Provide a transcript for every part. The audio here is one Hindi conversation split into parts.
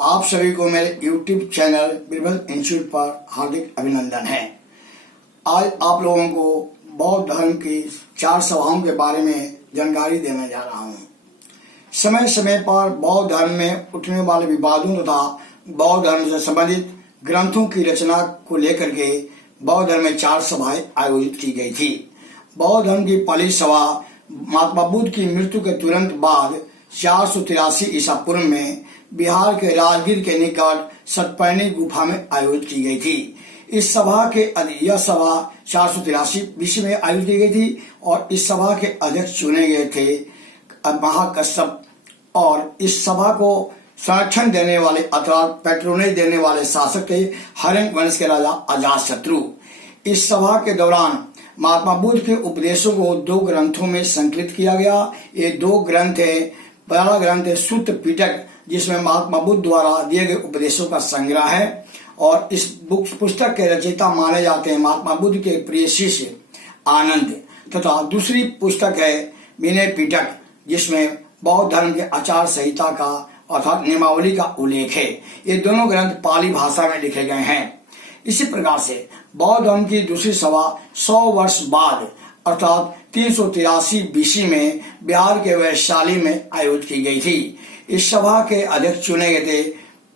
आप सभी को मेरे YouTube चैनल बिरबल इंस्टीट्यूट पर हार्दिक अभिनंदन है। आज आप लोगों को बौद्ध धर्म की 4 सभाओं के बारे में जानकारी देने जा रहा हूँ। समय समय पर बौद्ध धर्म में उठने वाले विवादों तथा बौद्ध धर्म से संबंधित ग्रंथों की रचना को लेकर के बौद्ध धर्म में 4 सभाएं आयोजित की गई थी। बौद्ध धर्म की पहली सभा महात्मा बुद्ध की मृत्यु के तुरंत बाद 483 ईसा पूर्व में बिहार के राजगीर के निकट सतपैनी गुफा में आयोजित की गई थी। इस सभा के यह सभा 483 बीसी में आयोजित की गई थी और इस सभा के अध्यक्ष चुने गए थे महाकश्यप। और इस सभा को संरक्षण देने वाले अथवा पेट्रोनेज देने वाले शासक थे हर्यंक वंश के राजा अजातशत्रु। इस सभा के दौरान महात्मा बुद्ध के उपदेशों को 2 ग्रंथों में संकलित किया गया। ये 2 ग्रंथ है। पहला ग्रंथ है सूत्र पिटक, जिसमें महात्मा बुद्ध द्वारा दिए गए उपदेशों का संग्रह है और इस पुस्तक के रचयिता माने जाते हैं महात्मा बुद्ध के प्रिय शिष्य आनंद। तथा दूसरी पुस्तक है विनय पिटक, जिसमें बौद्ध धर्म के आचार संहिता का अर्थात नियमावली का उल्लेख है। ये दोनों ग्रंथ पाली भाषा में लिखे गए हैं। इसी प्रकार से बौद्ध धर्म की दूसरी सभा 100 वर्ष बाद अर्थात 383 बीसी में बिहार के वैशाली में आयोजित की गई थी। इस सभा के अध्यक्ष चुने गए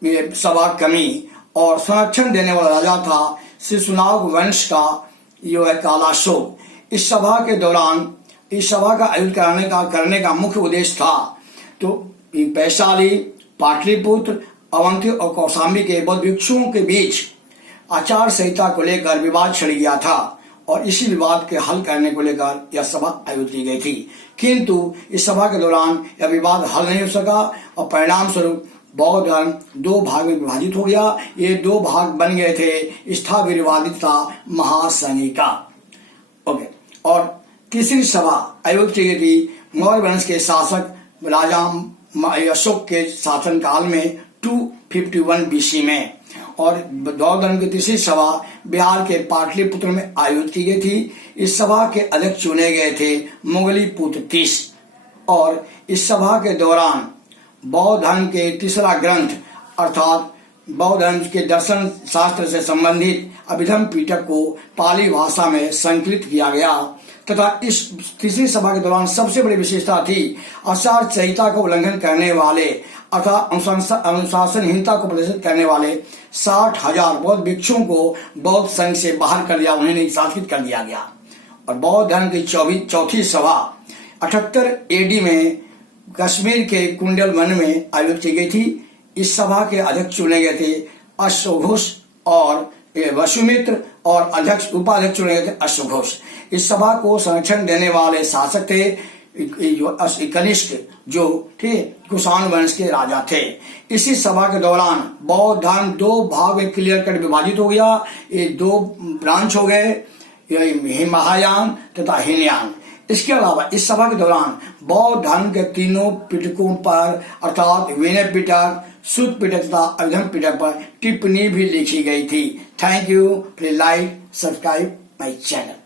थे सभा कमी और संरक्षण देने वाला राजा था शिशुनाग वंश का यो है कालाशोक। इस सभा के दौरान इस सभा का आयोजन करने का मुख्य उद्देश्य था तो वैशाली, पाटलिपुत्र, अवंती और कौशाम्बी के बौद्ध भिक्षुओं के बीच आचार संहिता को लेकर विवाद छिड़ गया था और इसी विवाद के हल करने को लेकर यह सभा आयोजित की गई थी। किंतु इस सभा के दौरान यह विवाद हल नहीं हो सका और परिणाम स्वरूप बौद्ध धर्म 2 भाग में विभाजित हो गया। ये 2 भाग बन गए थे स्थाविरवादिता महासंहिता। ओके। और तीसरी सभा आयोजित की गई थी मौर्य वंश के शासक राजा अशोक के शासन काल में 251 बीसी में। और बौद्ध धर्म की तीसरी सभा बिहार के पाटलिपुत्र में आयोजित की गई थी। इस सभा के अध्यक्ष चुने गए थे मुगली पुत्र तीस। और इस सभा के दौरान बौद्ध धर्म के तीसरा ग्रंथ अर्थात बौद्ध धर्म के दर्शन शास्त्र से संबंधित अभिधम्म पिटक को पाली भाषा में संकलित किया गया। तथा इस तीसरी सभा के दौरान सबसे बड़ी विशेषता थी आचार संहिता का उल्लंघन करने वाले अर्थात अनुशासनहीनता को प्रदर्शित करने वाले 60,000 बौद्ध भिक्षुओं को बौद्ध संघ से बाहर कर दिया, उन्हें निष्कासित कर दिया गया। और बौद्ध धर्म की चौथी सभा 78 एडी में कश्मीर के कुंडल वन में आयोजित की गई थी। इस सभा के अध्यक्ष चुने गए थे अश्वघोष और वसुमित्र और उपाध्यक्ष चुने गए थे अश्वघोष। इस सभा को संरक्षण देने वाले शासक थे कनिष्क, जो कुषाण वंश के राजा थे। इसी सभा के दौरान बौद्ध धर्म 2 भाग में क्लियर कट विभाजित हो गया। ये 2 ब्रांच हो गए, महायान तथा हीनयान। इसके अलावा इस सभा के दौरान बौद्ध धर्म के तीनों पिटकों पर अर्थात विनय पिटक, सूत्र पिटक तथा अभिधम्म पिटक पर टिप्पणी भी लिखी गई थी। Thank you. Please like subscribe my channel.